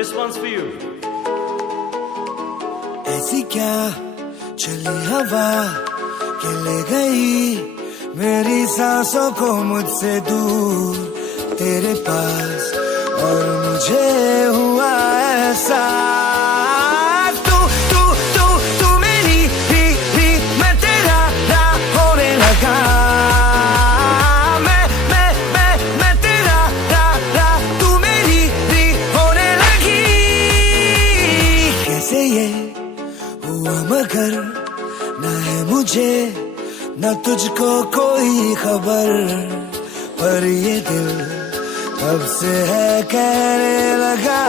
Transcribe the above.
This one's for you. ऐसी क्या चली हवा कि ले गई मेरी सांसों को मुझसे दूर तेरे पास, और मुझे हुआ ऐसा तू तू तू तू मेरी भी मैं तेरा ना होने लगा, मैं तेरा ना तू मेरी भी होने लगी। कैसे ये हुआ मगर ना है मुझे ना तुझको कोई खबर, पर ये दिल तब से है कहने लगा।